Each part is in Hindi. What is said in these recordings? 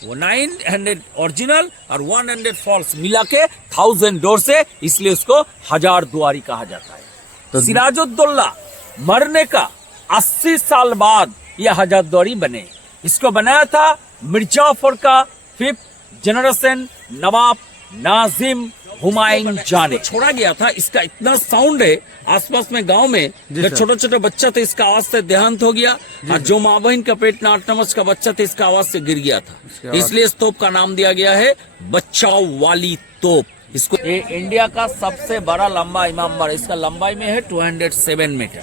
वो 900 ओरिजिनल और 100 फॉल्स मिला के 1000 डोर से, इसलिए उसको हजार दुआरी कहा जाता है। तो सिराजुद्दौला मरने का 80 साल बाद यह हजार दुआरी बने। इसको बनाया था मिर्जापुर का 5th जनरेशन नवाब नाजिम हुमायूं शाह ने। छोड़ा गया था, इसका इतना साउंड है आसपास में गांव में, जब छोटे छोटे बच्चा थे इसका आवाज से देहांत हो गया, और जो माँ बहन का पेट में 8 नमस का बच्चा था इसका आवाज से गिर गया था, इसलिए इस तोप का नाम दिया गया है बचाओ वाली तोप। इसको ये इंडिया का सबसे बड़ा लंबा इमामबाड़ा, इसका लंबाई में है 207 मीटर।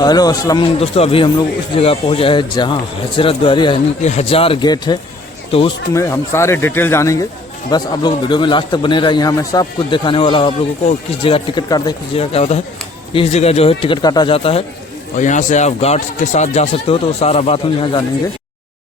हेलो अस्सलाम दोस्तों, अभी हम लोग उस जगह पहुंचे हैं जहां हजरत द्वारी यानी कि 1000 गेट है, तो उसमें हम सारे डिटेल जानेंगे। बस आप लोग वीडियो में लास्ट तक बने रहिए, यहाँ मैं सब कुछ दिखाने वाला हूँ आप लोगों को, किस जगह टिकट काटते हैं, किस जगह क्या होता है। इस जगह जो है टिकट काटा जाता है और यहाँ से आप गार्ड्स के साथ जा सकते हो, तो सारा बात हम यहाँ जानेंगे।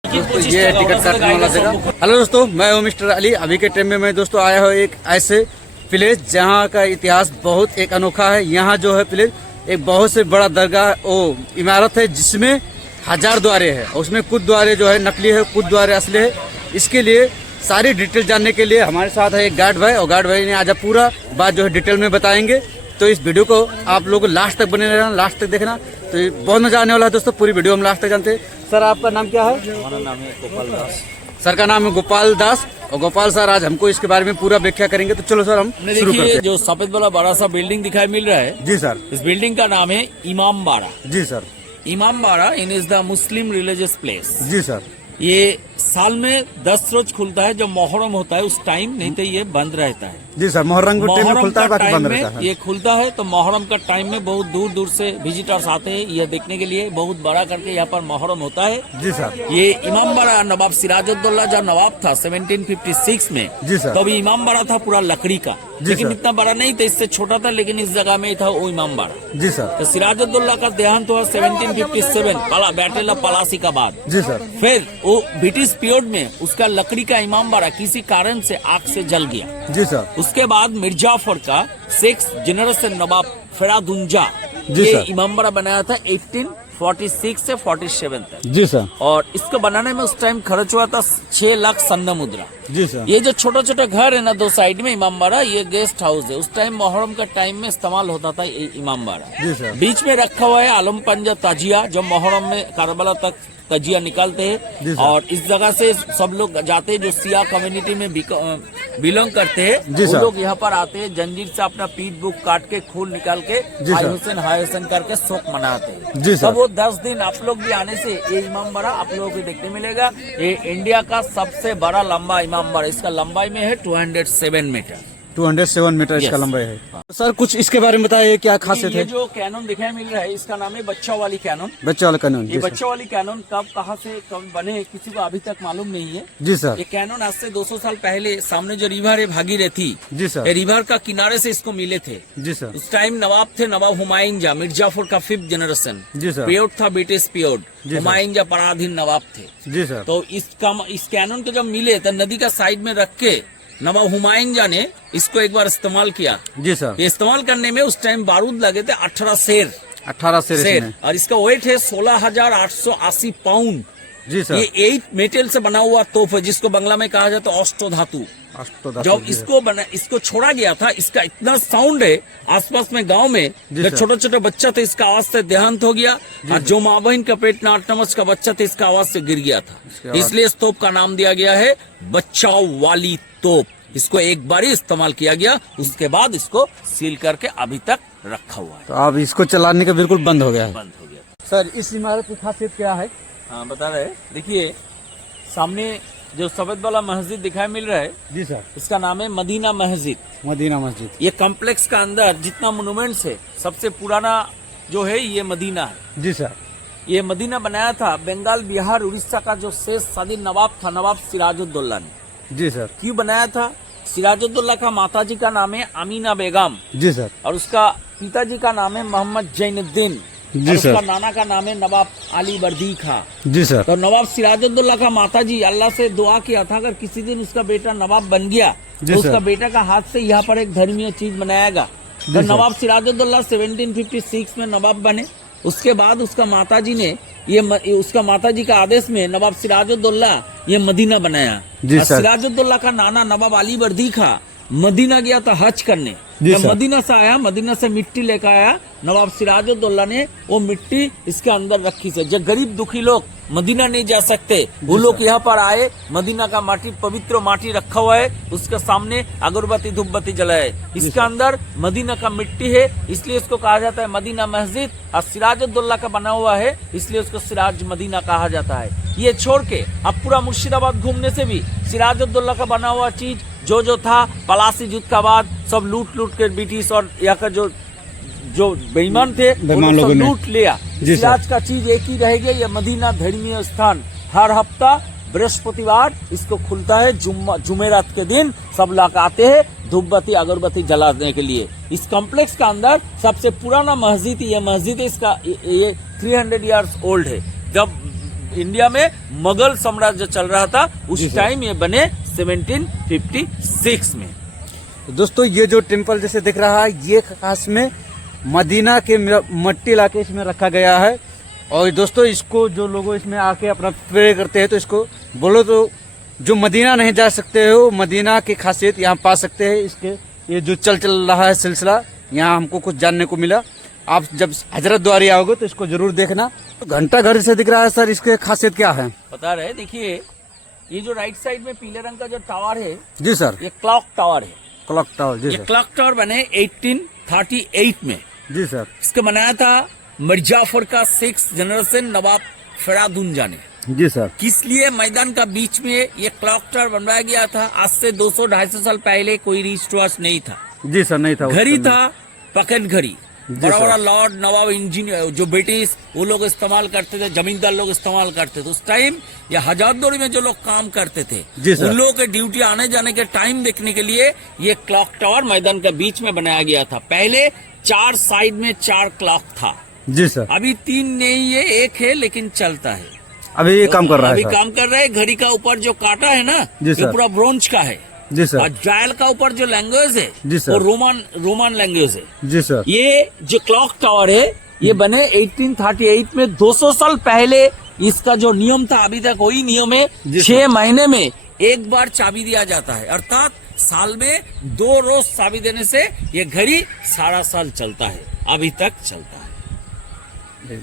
दोस्तों ये टिकट काटने वाला जगह। हेलो दोस्तों, मैं हूँ मिस्टर अली। अभी के टाइम में मैं दोस्तों आया हूँ एक ऐसे प्लेस जहाँ का इतिहास बहुत एक अनोखा है। यहाँ जो है प्लेस एक बहुत से बड़ा दरगाह इमारत है जिसमें 1000 द्वारे है, उसमें कुछ द्वारे जो है नकली है, कुछ द्वारे असली है। इसके लिए सारी डिटेल जानने के लिए हमारे साथ है एक गार्ड भाई, और गार्ड भाई ने आज पूरा बात जो है डिटेल में बताएंगे। तो इस वीडियो को आप लोग लास्ट तक बने रहना, लास्ट तक देखना, तो ये बहुत मजा आने वाला है दोस्तों। पूरी वीडियो हम लास्ट तक जानते हैं। सर आपका नाम क्या है? हमारा नाम है गोपाल दास। सर का नाम है गोपाल दास, और गोपाल सर आज हमको इसके बारे में पूरा व्याख्या करेंगे। तो चलो सर हम शुरू करते हैं। जो सफेद वाला बड़ा सा बिल्डिंग दिखाई मिल रहा है, जी सर, इस बिल्डिंग का नाम है इमामबाड़ा। जी sir, Imambara in is the Muslim religious place. जी सर। ये साल में 10 रोज खुलता है, जब मोहर्रम होता है उस टाइम, नहीं तो ये बंद रहता है। जी सर, मोहर्रम के टाइम में खुलता है, बाकी बंद रहता है। ये खुलता है, तो मोहर्रम का टाइम में बहुत दूर दूर से विजिटर्स आते हैं यह देखने के लिए। बहुत बड़ा करके यहाँ पर मोहर्रम होता है। जी सर। ये इमामबाड़ा नवाब सिराजुद्दौला जब नवाब था 1756 में, जी सर, तभी इमामबाड़ा था पूरा लकड़ी का, लेकिन सर। इतना बड़ा नहीं था, इससे छोटा था, लेकिन इस जगह में ही था वो इमामबाड़ा। जी सर। तो सिराजुद्दौला का देहांत हुआ 1757 बैटल ऑफ पलासी का बाद। जी सर। फिर वो ब्रिटिश पीरियड में उसका लकड़ी का इमामबाड़ा किसी कारण से आग से जल गया। जी सर। उसके बाद मिर्जापुर का 6th जनरेशन नवाब फेरादुंजा ये इमामबाड़ा बनाया था 1846 से 47 तक। जी सर। और इसको बनाने में उस टाइम खर्च हुआ था 6 लाख स्वर्ण मुद्रा। जी सर। ये जो छोटे छोटे घर है ना दो साइड में इमामबाड़ा, ये गेस्ट हाउस है। उस टाइम मोहर्रम का टाइम में इस्तेमाल होता था ये इमामबाड़ा। जी सर। बीच में रखा हुआ है आलम पंजा ताजिया, जो मोहर्रम में करबला तक तजिया निकालते हैं, और इस जगह से सब लोग जाते हैं जो सिया कम्युनिटी में बिलोंग करते हैं, वो लोग यहाँ पर आते हैं, जंजीर से अपना पीठ बुक काट के खून निकाल के हाय हुसैन करके शोक मनाते हैं। तब वो 10 दिन आप लोग भी आने से ये इमामबाड़ा आप लोगों को देखने मिलेगा। ये इंडिया का सबसे बड़ा लंबा इमामबाड़ा, इसका लंबाई में है 207 मीटर। 207 मीटर इसका लंबाई है। सर कुछ इसके बारे में बताइए, क्या खासियत है? ये जो कैनन दिखाई मिल रहा है इसका नाम है बच्चा वाली कैनन। बच्चा वाला कैनन। ये बच्चा वाली कैनन कब कहाँ से कब बने किसी को अभी तक मालूम नहीं है। जी सर। ये कैनन आज से 200 साल पहले सामने जो रिवर है भागीरथी, जी सर, ये रिवर का किनारे से इसको मिले थे। जी सर। उस टाइम नवाब थे नवाब हुमायूं शाह, मिर्जापुर का 5th जनरेशन। जी सर। पीरियड था ब्रिटिश पीरियड, हुमायूं शाह पराधीन नवाब थे। जी सर। तो इस कैनन को जब मिले तो नदी का साइड में रख के नवाब हुमायूं शाह ने इसको एक बार इस्तेमाल किया। जी सर। ये इस्तेमाल करने में उस टाइम बारूद लगे थे 18 शेर, और इसका वेट है 16,880 पाउंड। जी सर। ये 8 मेटल से बना हुआ तोप है, जिसको बांग्ला में कहा जाता है अष्टो धातु। जब इसको छोड़ा गया था, इसका इतना साउंड है आसपास में गांव में, जब छोटे छोटे बच्चा थे इसका आवाज से देहांत हो गया, और जो माँ बहन का पेट में 8 नमस का बच्चा था इसका आवाज से गिर गया था, इसलिए इस तोप का नाम दिया गया है बचाओ वाली तोप। इसको एक बार ही इस्तेमाल किया गया, उसके बाद इसको सील करके अभी तक रखा हुआ है। तो अब इसको चलाने का बिल्कुल बंद हो गया है। बंद हो गया। सर इस इमारत की खासियत क्या है? हाँ बता रहे, देखिए सामने जो सफेद वाला मस्जिद दिखाई मिल रहा है, जी सर, इसका नाम है मदीना मस्जिद। मदीना मस्जिद। ये कॉम्प्लेक्स का अंदर जितना मोन्यूमेंट्स है सबसे पुराना जो है ये मदीना है। जी सर। ये मदीना बनाया था बंगाल, बिहार, उड़ीसा का जो शेष शादी नवाब था, नवाब सिराजुद्दौला ने। जी सर। क्यों बनाया था? सिराजुद्दौला का माताजी का नाम है अमीना बेगम। जी सर। और उसका पिताजी का नाम है मोहम्मद जैनुद्दीन। जी और सर। उसका नाना का नाम है नवाब अली बर्दी खां। जी सर। तो नवाब सिराजुद्दौला का माताजी अल्लाह से दुआ किया था, अगर किसी दिन उसका बेटा नवाब बन गया तो उसका बेटा का हाथ से यहाँ पर एक धर्मीय चीज बनाएगा। तो नवाब सिराजुद्दौला 1756 में नवाब बने। उसके बाद उसका माताजी ने ये उसका माताजी का आदेश में नवाब सिराजुद्दौला ये मदीना बनाया। जी और सर। सिराजुद्दौला का नाना नवाब अली वर्दी खा मदीना गया था हज करने। जी जब सर। मदीना से आया, मदीना से मिट्टी लेकर आया, नवाब सिराजुद्दौला ने वो मिट्टी इसके अंदर रखी से जो गरीब दुखी लोग मदीना नहीं जा सकते वो लोग यहाँ पर आए। मदीना का माटी, पवित्र माटी रखा हुआ है, उसके सामने अगरबत्ती धूपबत्ती जलाए। इसके अंदर मदीना का मिट्टी है, इसलिए इसको कहा जाता है मदीना मस्जिद। और सिराजुद्दौला का बना हुआ है, इसलिए उसको सिराज मदीना कहा जाता है। ये छोड़ के अब पूरा मुर्शिदाबाद घूमने से भी सिराजुद्दौला का बना हुआ चीज जो था पलासी युद्ध का बाद सब लूट के ब्रिटिश और यहाँ का जो बेईमान थे बेईमान वो लोगों सब ने। लूट लिया। जी सर। सिराज का चीज एक ही रहेगा, ये मदीना धर्मीय स्थान। हर हफ्ता बृहस्पतिवार इसको खुलता है, जुमेरात के दिन सब लोग आते हैं धूपबत्ती अगरबत्ती जलाने के लिए। इस कॉम्प्लेक्स का अंदर सबसे पुराना मस्जिद ये मस्जिद है। इसका ये 300 इयर्स ओल्ड है। जब इंडिया में मुगल साम्राज्य चल रहा था उस टाइम ये बने 1756 में। दोस्तों ये जो टेम्पल जैसे दिख रहा है ये खास में मदीना के मट्टी इलाके इसमें रखा गया है। और दोस्तों इसको जो लोग इसमें आके अपना प्रे करते हैं तो इसको बोलो तो जो मदीना नहीं जा सकते हो मदीना की खासियत यहाँ पा सकते हैं। इसके ये जो चल रहा है सिलसिला यहाँ हमको कुछ जानने को मिला। आप जब हजरत द्वारी आओगे तो इसको जरूर देखना। तो घंटा घर से दिख रहा है सर, इसकी खासियत क्या है? बता रहे, देखिए ये जो राइट साइड में पीले रंग का जो टावर है जी सर। ये क्लॉक टावर है। Clock tower. जी ये सर। क्लॉक टावर बने 1838 में। जी सर। इसको बनाया था मिर्जाफर का 6th जनरेशन नवाब फरादुंजा ने। जी सर। किस लिए मैदान का बीच में ये क्लॉक टावर बनवाया गया था? आज से 200-250 साल पहले कोई रिस्ट वॉच नहीं था। जी सर। नहीं था। घड़ी था, पकड़ घड़ी। जी बड़ा सर। बड़ा लॉर्ड नवाब इंजीनियर जो ब्रिटिश वो लोग इस्तेमाल करते थे, जमींदार लोग इस्तेमाल करते थे। उस टाइम या हजारदुआरी में जो लोग काम करते थे जी सर। उन लोगों के ड्यूटी आने जाने के टाइम देखने के लिए ये क्लॉक टावर मैदान के बीच में बनाया गया था। पहले 4 साइड में 4 क्लॉक था। जी सर। अभी 3 नहीं है, 1 है लेकिन चलता है। अभी ये काम कर रहा है अभी सर। काम कर रहा है। घड़ी का ऊपर जो कांटा है ना जी ये सर। पूरा ब्रोंज का है। जी सर। और डायल का ऊपर जो लैंग्वेज है जी सर। वो रोमन लैंग्वेज है। जी सर। ये जो क्लॉक टावर है ये बने 1838 में। 200 साल पहले इसका जो नियम था अभी तक वही नियम है। जी 6 महीने में एक बार चाबी दिया जाता है, अर्थात साल में 2 रोज चाबी देने से ये घड़ी सारा साल चलता है, अभी तक चलता है।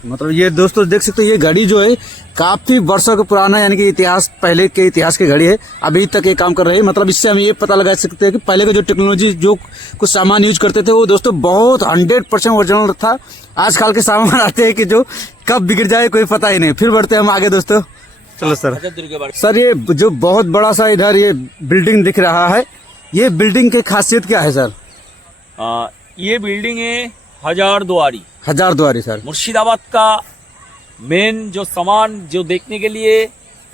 मतलब ये दोस्तों देख सकते हो ये घड़ी जो है काफी वर्षों का पुराना यानी कि इतिहास पहले के इतिहास की घड़ी है। अभी तक ये काम कर रही है। मतलब इससे हम ये पता लगा सकते हैं कि पहले का जो टेक्नोलॉजी जो कुछ सामान यूज करते थे वो दोस्तों बहुत 100% ओरिजिनल था। आजकल के सामान आते हैं कि जो कब बिगड़ जाए कोई पता ही नहीं। फिर बढ़ते हैं हम आगे दोस्तों। चलो सर। सर ये जो बहुत बड़ा सा इधर ये बिल्डिंग दिख रहा है ये बिल्डिंग की खासियत क्या है सर? ये बिल्डिंग है हजारदुआरी। हजारदुआरी सर। मुर्शिदाबाद का मेन जो सामान जो देखने के लिए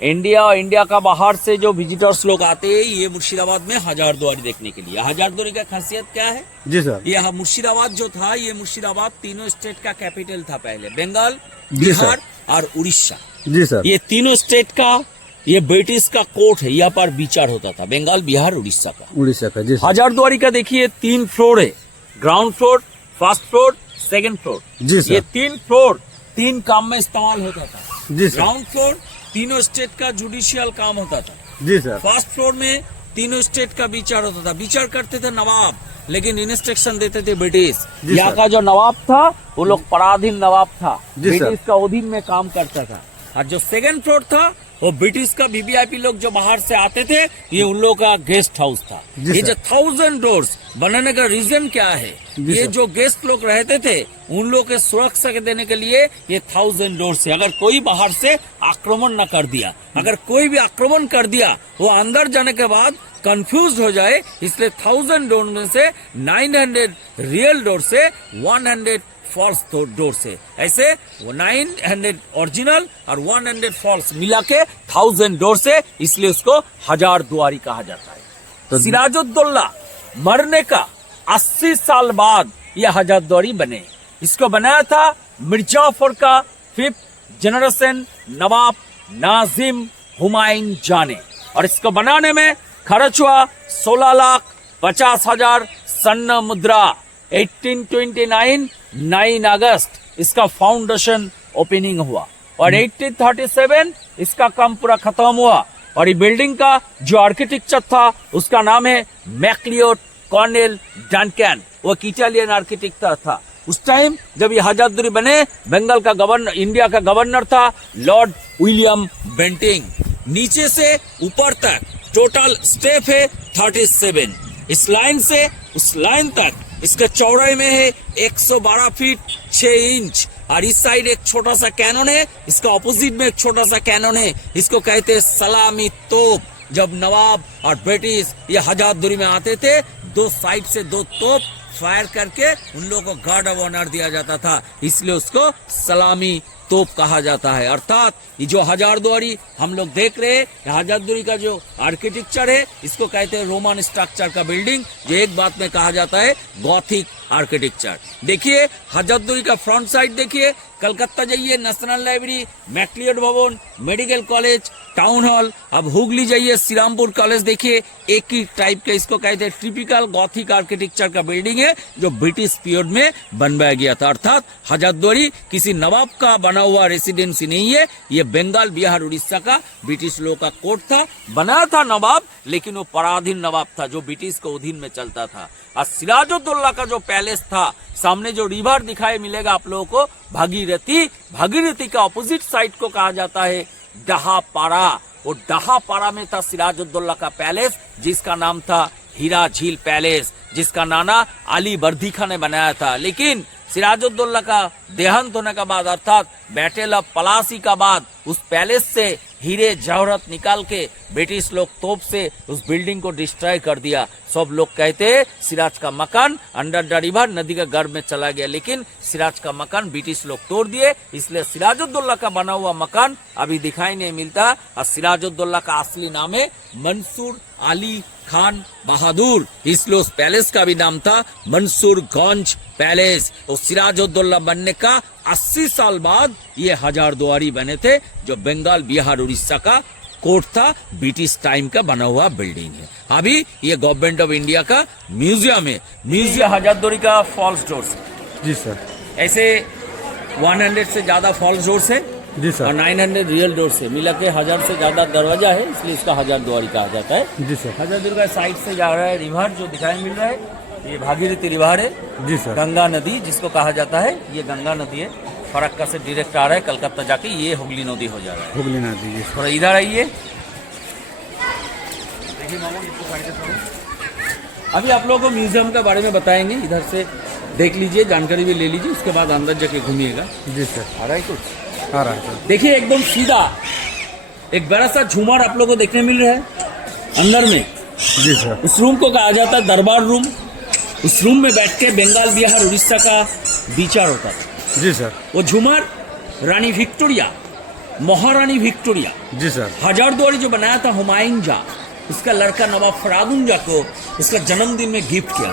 इंडिया का बाहर से जो विजिटर्स लोग आते हैं ये मुर्शिदाबाद में हजारदुआरी देखने के लिए। हजारदुआरी का खासियत क्या है? जी सर। ये मुर्शिदाबाद जो था ये मुर्शिदाबाद तीनों स्टेट का कैपिटल था पहले। बंगाल, जी सर। बिहार और उड़ीसा। जी सर। ये तीनों स्टेट का ये ब्रिटिश का कोर्ट है, यहाँ पर विचार होता था। बंगाल, बिहार, उड़ीसा का। उड़ीसा का। जी सर। हजारदुआरी का देखिए 3 फ्लोर है। Ground floor, first floor, second floor. जी सर। ये 3 फ्लोर 3 काम में इस्तेमाल होता था। जी सर। ग्राउंड फ्लोर तीनों स्टेट का जुडिशियल काम होता था। जी सर। फर्स्ट फ्लोर में तीनों स्टेट का विचार होता था। विचार करते थे नवाब, लेकिन इंस्ट्रक्शन देते थे ब्रिटिश। जी यहाँ सर। का जो नवाब था वो लोग पराधीन नवाब था, जी सर। ब्रिटिश का अधीन में काम करता था। और जो सेकंड फ्लोर था वो ब्रिटिश का वीवीआईपी लोग जो बाहर से आते थे ये उन लोगों का गेस्ट हाउस था। जी ये सर। जो 1000 डोर्स बनाने का रीजन क्या है? जी ये सर। जो गेस्ट लोग रहते थे उन लोग के सुरक्षा के देने के लिए ये 1000 डोर्स है। अगर कोई बाहर से आक्रमण न कर दिया, अगर कोई भी आक्रमण कर दिया वो अंदर जाने के बाद कंफ्यूज हो जाए, इसलिए 1000 डोर में से 900 रियल डोर से 100 फॉल्स डोर से, ऐसे 900 ओरिजिनल और 100 फॉल्स मिला के 1000 डोर से, इसलिए उसको हजारदुआरी कहा जाता है। तो सिराजुद्दौला मरने का 80 साल बाद यह हजारदुआरी बने। इसको बनाया था मिर्जाफर का 5th जनरेशन नवाब नाजिम हुमायूं जान ने। और इसको बनाने में खर्च हुआ 16,50,000 स्वर्ण मुद्रा। 1829 9 अगस्त इसका फाउंडेशन ओपनिंग हुआ और 1837 इसका काम पूरा खत्म हुआ। और ये बिल्डिंग का जो आर्किटेक्चर था उसका नाम है मैक्लियोड कॉर्नेल डंकन, वो एक इटालियन आर्किटेक्ट था। उस टाइम जब ये हजारदुआरी बने, बंगाल का गवर्नर, इंडिया का गवर्नर था लॉर्ड विलियम बेंटिंग। नीचे से ऊपर तक टोटल स्टेप है 37। इस लाइन से उस लाइन तक इसका चौड़ाई में है 112 फीट 6 इंच। और इस साइड एक छोटा सा कैनन है, इसका ऑपोजिट में एक छोटा सा कैनन है। इसको कहते हैं सलामी तोप। जब नवाब और ब्रिटिश ये हजारदुआरी में आते थे, दो साइड से दो तोप फायर करके उन लोगों को गार्ड ऑफ ऑनर दिया जाता था, इसलिए उसको सलामी तोप कहा जाता है। अर्थात ये जो हजारदुआरी हम लोग देख रहे हैं, हजारदुआरी का जो आर्किटेक्चर है इसको कहते हैं रोमन स्ट्रक्चर का बिल्डिंग, जो एक बात में कहा जाता है गॉथिक आर्किटेक्चर। देखिए हजारदुआरी का फ्रंट साइड देखिए, कलकत्ता जाइए नेशनल लाइब्रेरी, मैक्लियोड भवन, मेडिकल कॉलेज, टाउन हॉल। अब हुगली जाइए श्रीरामपुर कॉलेज देखिए, एक ही टाइप के इसको कहते हैं टिपिकल गॉथिक आर्किटेक्चर का बिल्डिंग है जो ब्रिटिश पीरियड में बनवाया गया था। अर्थात हजारदुआरी किसी नवाब का बना हुआ रेसिडेंसी नहीं है, ये बंगाल, बिहार, उड़ीसा का ब्रिटिश लोगों का कोर्ट था। बनाया था नवाब, लेकिन वो पराधीन नवाब था जो ब्रिटिश को अधीन में चलता था। और सिराजुद्दौला का जो पैलेस था, सामने जो रिवर दिखाई मिलेगा आप लोगों को, भागीरथी, भागीरथी का ऑपोजिट साइड को कहा जाता है डहापारा। वो डहापारा में था सिराजुद्दौला का पैलेस, जिसका नाम था हीरा झील पैलेस, जिसका नाना अली बर्दी खान ने बनाया था। लेकिन सिराजुद्दौला का देहांत होने के बाद, अर्थात बैटल ऑफ पलासी का बाद, उस पैलेस से हीरे जवाहरात निकाल के ब्रिटिश लोग तोप से उस बिल्डिंग को डिस्ट्रॉय कर दिया। सब लोग कहते हैं सिराज का मकान अंडर द रिवर, नदी के गर्भ में चला गया, लेकिन सिराज का मकान ब्रिटिश लोग तोड़ दिए, इसलिए सिराजुद्दौला का बना हुआ मकान अभी दिखाई नहीं मिलता। और सिराजुद्दौला का असली नाम है मंसूर अली खान बहादुर, इसलिए उस पैलेस का भी नाम था मंसूरगंज पैलेस। और सिराजुद्दौला बनने का 80 साल बाद ये हजारदुआरी बने थे, जो बंगाल, बिहार, उड़ीसा का कोर्ट था, ब्रिटिश टाइम का बना हुआ बिल्डिंग है। अभी ये गवर्नमेंट ऑफ इंडिया का म्यूजियम है। म्यूजियम हजारदुआरी का फॉल्स डोर्स। जी सर। ऐसे 100 से ज्यादा फॉल्स डोर्स है जी सर, और 900 रियल डोर्स है। मिला के 1000 से ज्यादा दरवाजा है, इसलिए इसका हजारदुआरी कहा जाता है। जी सर। हजारदुआरी का साइड से जा रहा है रिवर जो दिखाई मिल रहा है, ये भागीरथी रिवर है। जी सर। गंगा नदी जिसको कहा जाता है, ये गंगा नदी है। फरक्का से डायरेक्ट आ रहा है कलकत्ता जाके, ये हुगली नदी हो जा रहा है। हुगली नदी। जी थोड़ा इधर आइए। अभी आप लोगों को म्यूजियम के बारे में बताएंगे, इधर से देख लीजिए, जानकारी भी ले लीजिए, उसके बाद अंदर जाके घूमिएगा। जी सर। आ रहा है कुछ? आ रहा है सर। देखिए एकदम सीधा एक बड़ा सा झूमर आप लोगों को देखने मिल रहा है अंदर में। जी सर। उस रूम को कहा जाता है दरबार रूम। उस रूम में बैठ के बंगाल, बिहार, उड़ीसा का विचार होता था। जी सर। वो झूमर रानी विक्टोरिया, महारानी विक्टोरिया, जी सर। हजारदुआरी जो बनाया था हुमायूं जा, उसका लड़का नवाब फरादुंजा को उसका जन्मदिन में गिफ्ट किया।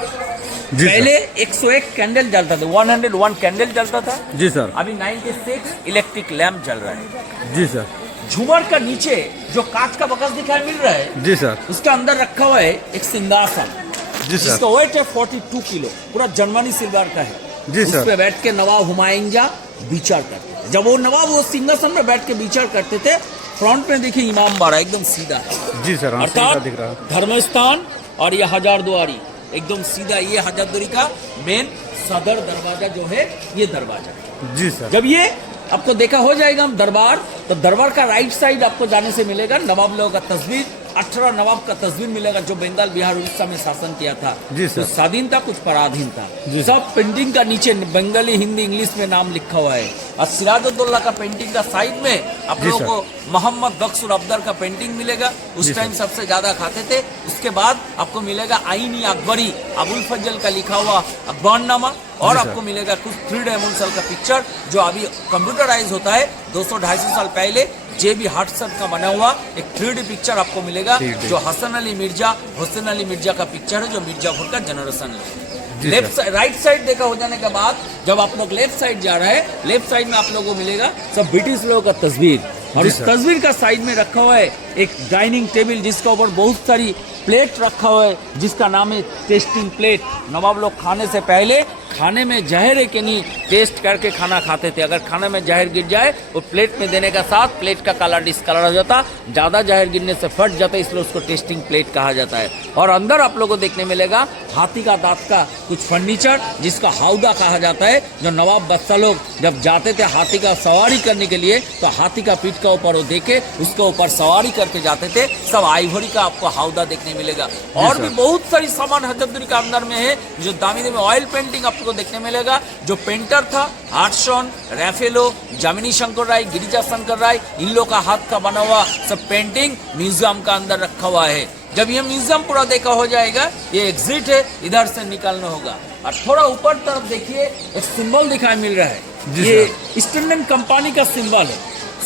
पहले 101 कैंडल जलता था, 101 कैंडल जलता था। जी सर। अभी 96 इलेक्ट्रिक लैंप जल रहा है। जी सर। झूमर का नीचे जो कांच का बक्स दिखाई मिल रहा है, जी सर। उसके अंदर रखा हुआ है एक सिंहासन, जी सर। जिसका वेट है 42 किलो, पूरा जर्मनी सिल्वर का है। जी सर। उस पे बैठ के नवाब हुमायूं जा विचार करते थे। जब वो नवाब वो सिंहासन में बैठ के विचार करते थे, फ्रंट में देखिए इमाम बाड़ा एकदम सीधा है। जी सर। अर्थात दिख रहा है। धर्मस्थान और ये हजारदुआरी एकदम सीधा, ये हजारदुआरी का मेन सदर दरवाजा जो है, ये दरवाजा। जी सर। जब ये आपको देखा हो जाएगा हम दरबार, तो दरबार का राइट साइड आपको जाने से मिलेगा नवाब लोगों का तस्वीर, 18 नवाब का तस्वीर मिलेगा जो बंगाल, बिहार, उड़ीसा में शासन किया था। जी सर। कुछ स्वाधीन था, कुछ पराधीन था। जी सब पेंटिंग का नीचे बंगाली, हिंदी, इंग्लिश में नाम लिखा हुआ है। और सिराजुद्दौला का पेंटिंग का साइड में आप जी लोगों सर। को मोहम्मद बख्श अब्दर का पेंटिंग मिलेगा। उस जी टाइम सर। सबसे ज्यादा खाते थे। उसके बाद आपको मिलेगा आईनी अकबरी, अबुल फजल का लिखा हुआ अकबरनामा, और जी सर। आपको मिलेगा कुछ 3 डायमेंशनल का पिक्चर जो अभी कंप्यूटराइज होता है। 200-250 साल पहले जेबी हटसन का बना हुआ एक 3D पिक्चर आपको मिलेगा, 3D। जो हुसैन अली मिर्जा का पिक्चर है, जो मिर्जापुर का जनरेशन है। जी लेफ्ट सर। राइट साइड देखा हो जाने के बाद जब आप लोग लेफ्ट साइड जा रहे हैं, लेफ्ट साइड में आप लोगों को मिलेगा सब ब्रिटिश लोगों का तस्वीर, और जी इस सर। तस्वीर का साइड में रखा हुआ है एक डाइनिंग टेबल, जिसका ऊपर बहुत सारी प्लेट रखा हुआ है, जिसका नाम है टेस्टिंग प्लेट। नवाब लोग खाने से पहले खाने में जहर है कि नहीं टेस्ट करके खाना खाते थे। अगर खाने में जहर गिर जाए वो प्लेट में देने का साथ प्लेट का कलर डिस्कलर हो जाता, ज़्यादा जहर गिरने से फट जाता, इसलिए उसको टेस्टिंग प्लेट कहा जाता है। और अंदर आप लोगों को देखने मिलेगा हाथी का दांत का कुछ फर्नीचर जिसका हाउदा कहा जाता है। जो नवाब बादशाह लोग जब जाते थे हाथी का सवारी करने के लिए तो हाथी का पीठ का ऊपर वो देके उसके ऊपर सवारी करके जाते थे। सब आइवरी का आपको हाउदा देखने मिलेगा। और भी बहुत सारी सामान हजरतगंज के अंदर में है। जो दामी ऑयल पेंटिंग आपको देखने मिलेगा। जो पेंटर था आर्टसॉन, रैफेलो, जामिनी शंकर राय, गिरिजा शंकर राय, इन लोग का हाथ का बना हुआ सब पेंटिंग म्यूजियम का अंदर रखा हुआ है। जब ये म्यूजियम पूरा देखा हो जाएगा, ये एग्जिट है, इधर से निकलना होगा। और थोड़ा ऊपर तरफ देखिए एक सिंबल दिखाई मिल रहा है, ये ईस्टर्न कंपनी का सिंबल है।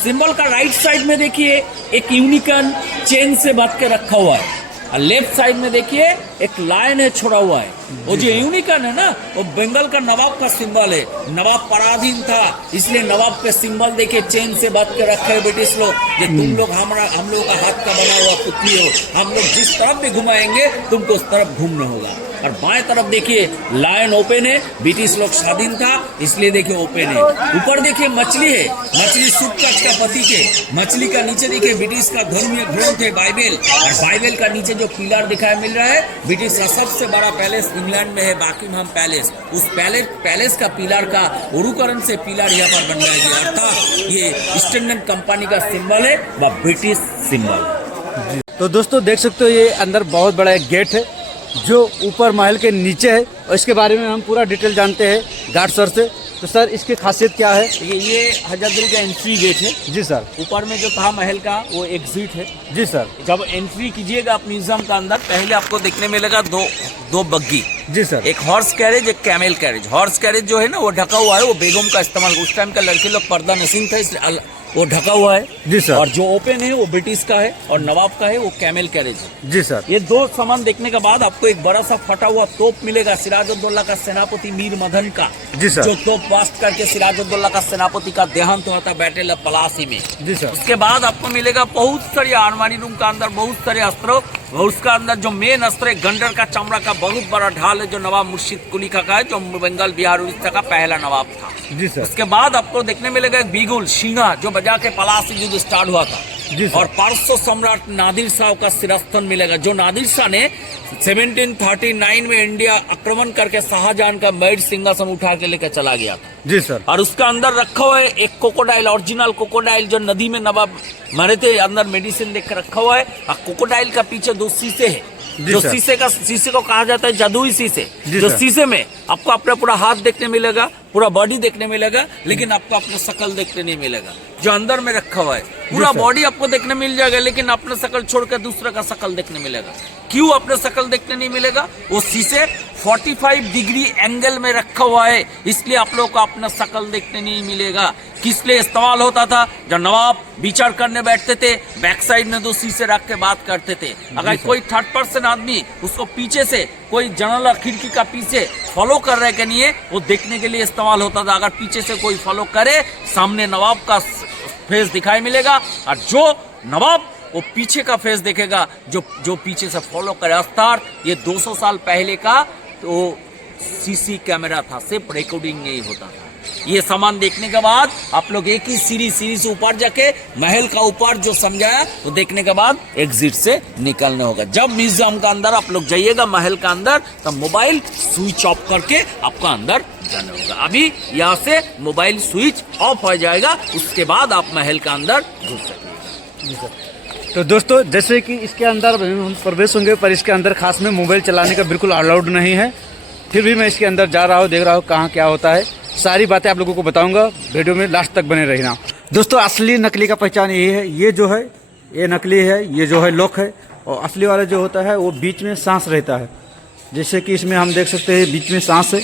सिंबल का राइट साइड में देखिए एक यूनिकॉर्न चेन से बांध के रखा हुआ है और लेफ्ट साइड में देखिए एक लायन है छोड़ा हुआ है। वो जो यूनिकॉर्न है ना वो बंगाल का नवाब का सिंबल है। नवाब पराधीन था इसलिए नवाब के सिंबल देखिए चेन से बांध के रखे है ब्रिटिश लोग कि तुम लोग हम लोग का हाथ का बना हुआ पुतली हो, हम लोग जिस तरफ भी घुमाएंगे तुमको उस तरफ घूमना होगा। और बाएं तरफ देखिए लायन ओपन है, ब्रिटिश लोग स्वाधीन था इसलिए देखिए ओपन है। ऊपर देखिए मछली है, मछली सूटकाच का प्रतीक है। मछली का नीचे देखिए ब्रिटिश का धर्मीय ग्रंथ है बाइबल, और बाइबल का नीचे जो पिलर दिखाई मिल रहा है ब्रिटिश का सबसे बड़ा पैलेस इंग्लैंड में है बकिंघम पैलेस। उस पैलेस का पिलर का उरुकरण से पिलर यहाँ पर बनाया गया, अर्थात ये ईस्ट इंडियन कंपनी का सिंबल है व ब्रिटिश सिंबल। तो दोस्तों देख सकते हो ये अंदर बहुत बड़ा एक गेट है जो ऊपर महल के नीचे है और इसके बारे में हम पूरा डिटेल जानते हैं गार्ड सर से। तो सर इसकी खासियत क्या है? ये हजरतगंज का एंट्री गेट है। जी सर। ऊपर में जो था महल का वो एग्जिट है। जी सर। जब एंट्री कीजिएगा आप म्यूजियम का अंदर पहले आपको देखने मिलेगा दो बग्गी। जी सर। एक हॉर्स कैरेज एक कैमेल कैरेज। हॉर्स कैरेज जो है ना वो ढका हुआ है, वो बेगम का इस्तेमाल, उस टाइम का लड़के लोग पर्दा नशीन था इसलिए वो ढका हुआ है। जी सर। और जो ओपन है वो ब्रिटिश का है और नवाब का है वो कैमेल कैरेज है। जी सर। ये दो सामान देखने के बाद आपको एक बड़ा सा फटा हुआ तोप मिलेगा सिराजुद्दौला का सेनापति मीर मदन का। जी सर। जो तोप वास्ट करके सिराजुद्दौला का सेनापति का देहांत हुआ था बैटल ऑफ पलासी में। जी सर। उसके बाद आपको मिलेगा बहुत सारी आर्मारी रूम का अंदर बहुत सारे अस्त्रों, और उसका अंदर जो मेन अस्त्र है गंडर का चमड़ा का बहुत बड़ा ढाल है जो नवाब मुर्शिद कुली का है, जो बंगाल बिहार उड़ीसा का पहला नवाब था। जी सर। उसके बाद आपको देखने मिलेगा एक बीगुल शिंगा जो बजा के पलासी युद्ध स्टार्ट हुआ था। जी सर। और पारसो सम्राट नादिर शाह का सिरस्थन मिलेगा जो नादिर शाह ने 1739 में इंडिया आक्रमण करके शाहजहां का मैड सिंहासन उठा के लेकर चला गया था। जी सर। और उसका अंदर रखा हुआ है एक कोकोडाइल, ओरिजिनल कोकोडाइल जो नदी में नवाब मरे थे, अंदर मेडिसिन देख रखा हुआ है। और कोकोडाइल का पीछे दो शीशे है जो शीशे को कहा जाता है जादुई शीशे। जो शीशे में आपको अपना पूरा हाथ देखने मिलेगा, पूरा बॉडी देखने मिलेगा, लेकिन आपको अपना शकल देखने नहीं मिलेगा। जो अंदर में रखा हुआ है पूरा बॉडी आपको देखने मिल जाएगा, लेकिन अपना शकल छोड़कर दूसरा का शकल देखने मिलेगा। क्यों अपना शकल देखने नहीं मिलेगा? वो शीशे 45 डिग्री एंगल में रखा हुआ है, इसलिए आप लोगों को अपना शकल देखने नहीं मिलेगा। किस लिए इस्तेमाल होता था? जब नवाब विचार करने बैठते थे बैक साइड में दो शीशे रख के बात करते थे। अगर कोई थर्ड पर्सन आदमी उसको पीछे से कोई जनरल खिड़की का पीछे फॉलो कर रहे कि नहीं है वो देखने के लिए इस्तेमाल होता था। अगर पीछे से कोई फॉलो करे सामने नवाब का फेस दिखाई मिलेगा, और जो नवाब वो पीछे का फेस देखेगा जो पीछे से फॉलो करे। अर्थात ये 200 साल पहले का तो सीसी कैमरा था, सिर्फ रिकॉर्डिंग नहीं होता था। ये सामान देखने के बाद आप लोग एक ही सीढ़ी से ऊपर जाके महल का ऊपर जो समझाया वो देखने के बाद एग्जिट से निकलना होगा। जब म्यूजियम का अंदर आप लोग जाइएगा महल का अंदर तब मोबाइल स्विच ऑफ करके आपका अंदर जाना होगा। अभी यहाँ से मोबाइल स्विच ऑफ हो जाएगा, उसके बाद आप महल का अंदर घुस सकेंगे। तो दोस्तों जैसे कि इसके अंदर हम प्रवेश होंगे पर इसके अंदर खास में मोबाइल चलाने का बिल्कुल अलाउड नहीं है। फिर भी मैं इसके अंदर जा रहा हूँ, देख रहा हूँ कहाँ क्या होता है, सारी बातें आप लोगों को बताऊंगा। वीडियो में लास्ट तक बने रहना। दोस्तों असली नकली का पहचान यही है, ये जो है ये नकली है, ये जो है लॉक है, और असली वाला जो होता है वो बीच में सांस रहता है। जैसे कि इसमें हम देख सकते हैं बीच में सांस है।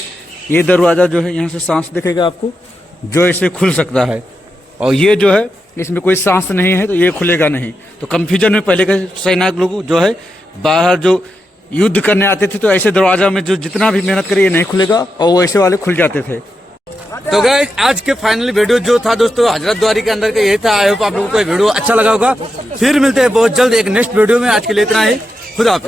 ये दरवाज़ा जो है यहाँ से सांस दिखेगा आपको जो इसे खुल सकता है, और ये जो है इसमें कोई सांस नहीं है तो ये खुलेगा नहीं। तो कंफ्यूजन में पहले के सैनिक लोग जो है बाहर जो युद्ध करने आते थे तो ऐसे दरवाजा में जो जितना भी मेहनत करे ये नहीं खुलेगा, और वो ऐसे वाले खुल जाते थे। तो गाइस आज के फाइनली वीडियो जो था दोस्तों हजरतद्वारी के अंदर का यही था। आई होप आप लोगों को वीडियो अच्छा लगा होगा। फिर मिलते हैं बहुत जल्द एक नेक्स्ट वीडियो में। आज के लिए इतना ही, खुदा हाफिज़।